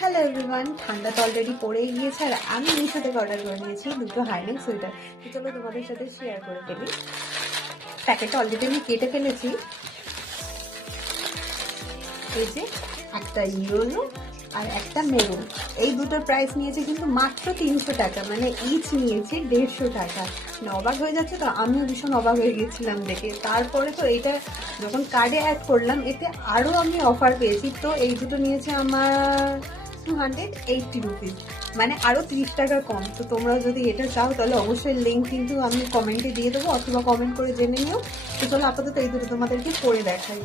Hello everyone, ঠান্ডা তো already পড়েই গিয়েছে আর আমি মিশো থেকে অর্ডার করে নিয়েছি দুটো হাইনেক সোয়েটার। তো চলো তোমাদের সাথে শেয়ার করে ফেলি। প্যাকেটটা অলরেডি আমি কেটে ফেলেছি। এই যে একটা ইয়েলো আর একটা মেরুন, এই দুটোর প্রাইস নিয়েছে কিন্তু মাত্র 300 টাকা, মানে ইচ নিয়েছে 150 টাকা। মানে অবাক হয়ে যাচ্ছে তো, আমিও ভীষণ অবাক হয়ে গেছিলাম দেখে। তারপরে তো এটা যখন কার্ডে অ্যাড করলাম এতে আরও আমি অফার পেয়েছি, তো এই দুটো নিয়েছে আমার 280 রুপিস, মানে আরও 30 টাকা কম। তো তোমরা যদি এটা চাও তাহলে অবশ্যই লিঙ্ক কিন্তু আমি কমেন্টে দিয়ে দেবো, অথবা কমেন্ট করে জেনে নিও। তো চলো আপাতত এই দুটো তোমাদেরকে পরে দেখাই।